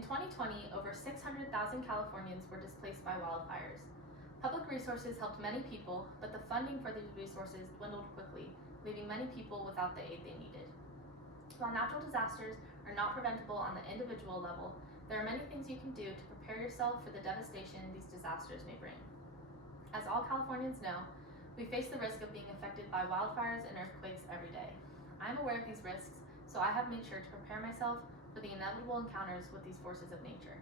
In 2020, over 600,000 Californians were displaced by wildfires. Public resources helped many people, but the funding for these resources dwindled quickly, leaving many people without the aid they needed. While natural disasters are not preventable on the individual level, there are many things you can do to prepare yourself for the devastation these disasters may bring. As all Californians know, we face the risk of being affected by wildfires and earthquakes every day. I'm aware of these risks, so I have made sure to prepare myself for the inevitable encounters with these forces of nature.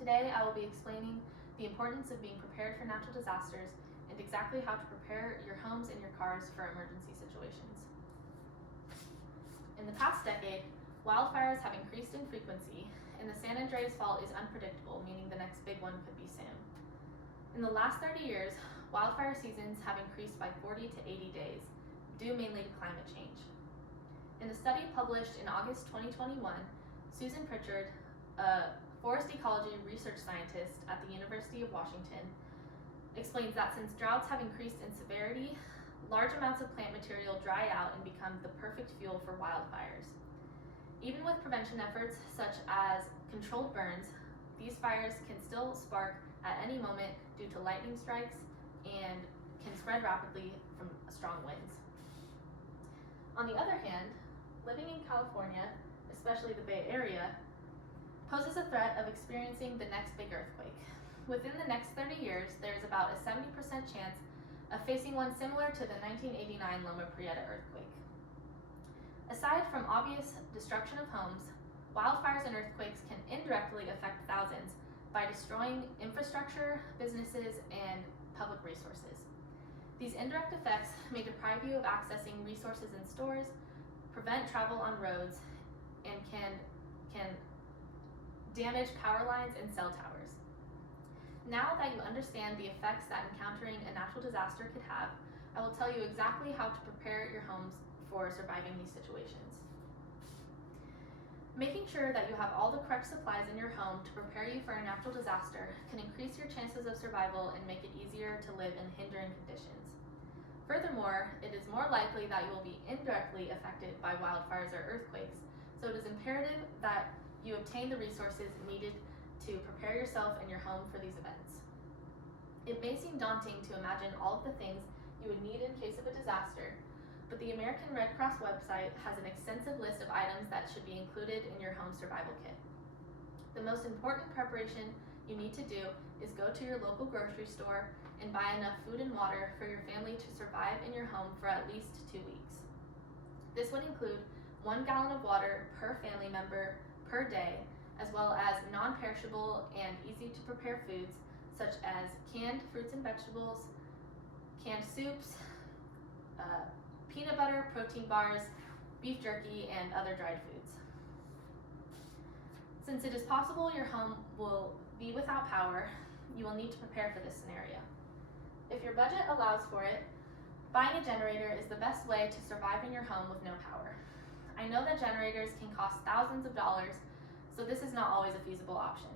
Today, I will be explaining the importance of being prepared for natural disasters and exactly how to prepare your homes and your cars for emergency situations. In the past decade, wildfires have increased in frequency, and the San Andreas Fault is unpredictable, meaning the next big one could be soon. In the last 30 years, wildfire seasons have increased by 40 to 80 days, due mainly to climate change. In a study published in August 2021, Susan Pritchard, a forest ecology research scientist at the University of Washington, explains that since droughts have increased in severity, large amounts of plant material dry out and become the perfect fuel for wildfires. Even with prevention efforts such as controlled burns, these fires can still spark at any moment due to lightning strikes and can spread rapidly from strong winds. On the other hand, living in California, especially the Bay Area, poses a threat of experiencing the next big earthquake. Within the next 30 years, there is about a 70% chance of facing one similar to the 1989 Loma Prieta earthquake. Aside from obvious destruction of homes, wildfires and earthquakes can indirectly affect thousands by destroying infrastructure, businesses, and public resources. These indirect effects may deprive you of accessing resources in stores, prevent travel on roads, and can damage power lines and cell towers. Now that you understand the effects that encountering a natural disaster could have, I will tell you exactly how to prepare your homes for surviving these situations. Making sure that you have all the correct supplies in your home to prepare you for a natural disaster can increase your chances of survival and make it easier to live in hindering conditions. Furthermore, it is more likely that you will be indirectly affected by wildfires or earthquakes, so it is imperative that you obtain the resources needed to prepare yourself and your home for these events. It may seem daunting to imagine all of the things you would need in case of a disaster, but the American Red Cross website has an extensive list of items that should be included in your home survival kit. The most important preparation you need to do is go to your local grocery store and buy enough food and water for your family to survive in your home for at least 2 weeks. This would include 1 gallon of water per family member per day, as well as non-perishable and easy to prepare foods such as canned fruits and vegetables, canned soups, peanut butter, protein bars, beef jerky, and other dried foods. Since it is possible your home will be without power, you will need to prepare for this scenario. If your budget allows for it, buying a generator is the best way to survive in your home with no power. I know that generators can cost thousands of dollars, so this is not always a feasible option.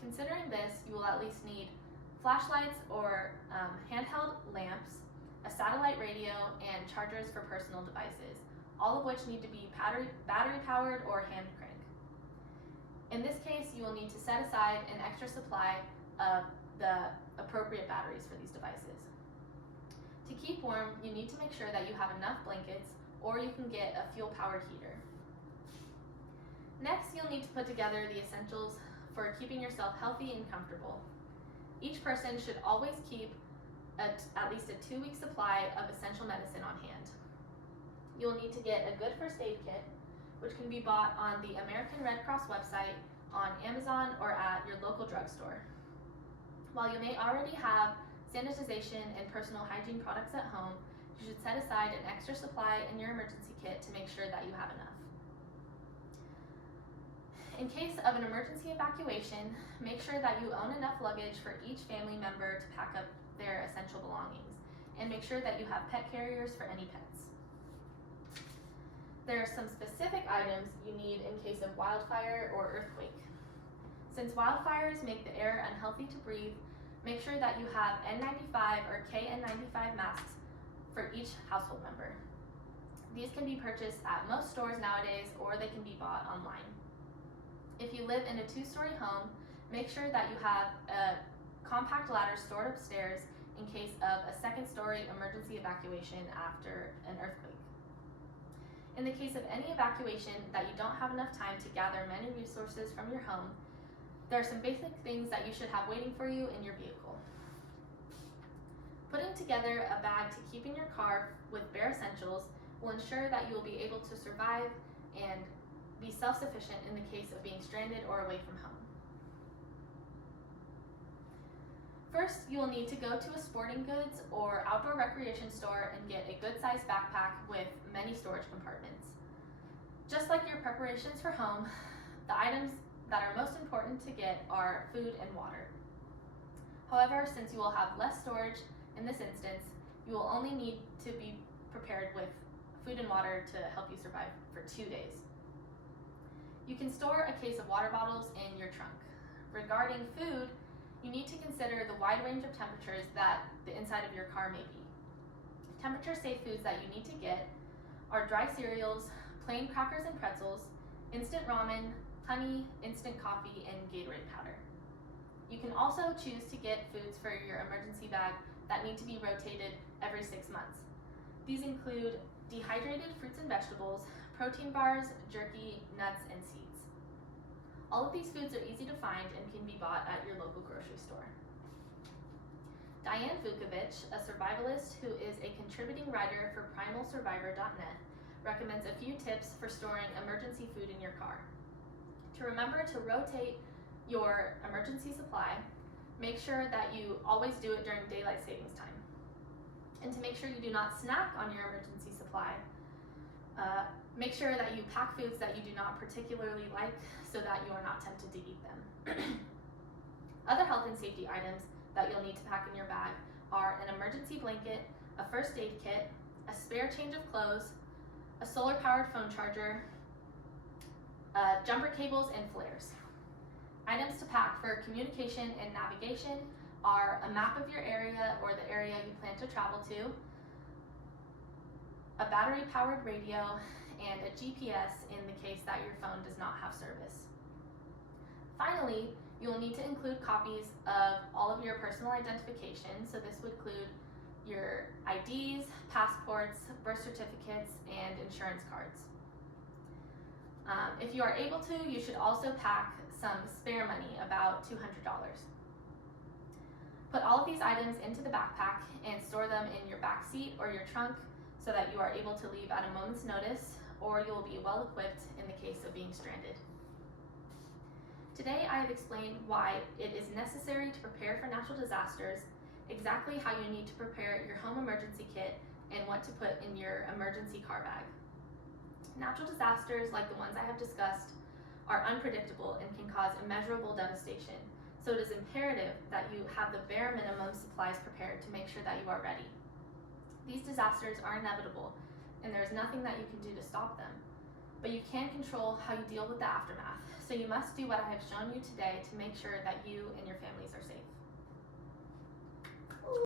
Considering this, you will at least need flashlights or handheld lamps, a satellite radio, and chargers for personal devices, all of which need to be battery powered or hand crank. In this case, you will need to set aside an extra supply of the appropriate batteries for these devices. To keep warm, you need to make sure that you have enough blankets, or you can get a fuel-powered heater. Next, you'll need to put together the essentials for keeping yourself healthy and comfortable. Each person should always keep at least a 2-week supply of essential medicine on hand. You'll need to get a good first aid kit, which can be bought on the American Red Cross website, on Amazon, or at your local drugstore. While you may already have sanitization and personal hygiene products at home, you should set aside an extra supply in your emergency kit to make sure that you have enough. In case of an emergency evacuation, make sure that you own enough luggage for each family member to pack up their essential belongings, and make sure that you have pet carriers for any pets. There are some specific items you need in case of wildfire or earthquake. Since wildfires make the air unhealthy to breathe, make sure that you have N95 or KN95 masks for each household member. These can be purchased at most stores nowadays, or they can be bought online. If you live in a 2-story home, make sure that you have a compact ladder stored upstairs in case of a 2nd-story emergency evacuation after an earthquake. In the case of any evacuation that you don't have enough time to gather many resources from your home, there are some basic things that you should have waiting for you in your vehicle. Putting together a bag to keep in your car with bare essentials will ensure that you will be able to survive and be self-sufficient in the case of being stranded or away from home. First, you will need to go to a sporting goods or outdoor recreation store and get a good-sized backpack with many storage compartments. Just like your preparations for home, the items that are most important to get are food and water. However, since you will have less storage in this instance, you will only need to be prepared with food and water to help you survive for 2 days. You can store a case of water bottles in your trunk. Regarding food, you need to consider the wide range of temperatures that the inside of your car may be. Temperature-safe foods that you need to get are dry cereals, plain crackers and pretzels, instant ramen, honey, instant coffee, and Gatorade powder. You can also choose to get foods for your emergency bag that need to be rotated every 6 months. These include dehydrated fruits and vegetables, protein bars, jerky, nuts, and seeds. All of these foods are easy to find and can be bought at your local grocery store. Diane Vukovic, a survivalist who is a contributing writer for PrimalSurvivor.net, recommends a few tips for storing emergency food in your car. To remember to rotate your emergency supply, make sure that you always do it during daylight savings time. And to make sure you do not snack on your emergency supply, make sure that you pack foods that you do not particularly like so that you are not tempted to eat them. Other health and safety items that you'll need to pack in your bag are an emergency blanket, a first aid kit, a spare change of clothes, a solar-powered phone charger, jumper cables, and flares. Items to pack for communication and navigation are a map of your area or the area you plan to travel to, a battery-powered radio, and a GPS in the case that your phone does not have service. Finally, you will need to include copies of all of your personal identification, so this would include your IDs, passports, birth certificates, and insurance cards. If you are able to, you should also pack some spare money, about $200. Put all of these items into the backpack and store them in your back seat or your trunk so that you are able to leave at a moment's notice, or you will be well equipped in the case of being stranded. Today I have explained why it is necessary to prepare for natural disasters, exactly how you need to prepare your home emergency kit, and what to put in your emergency car bag. Natural disasters like the ones I have discussed are unpredictable and can cause immeasurable devastation, so it is imperative that you have the bare minimum supplies prepared to make sure that you are ready. These disasters are inevitable, and there is nothing that you can do to stop them, but you can control how you deal with the aftermath, so you must do what I have shown you today to make sure that you and your families are safe.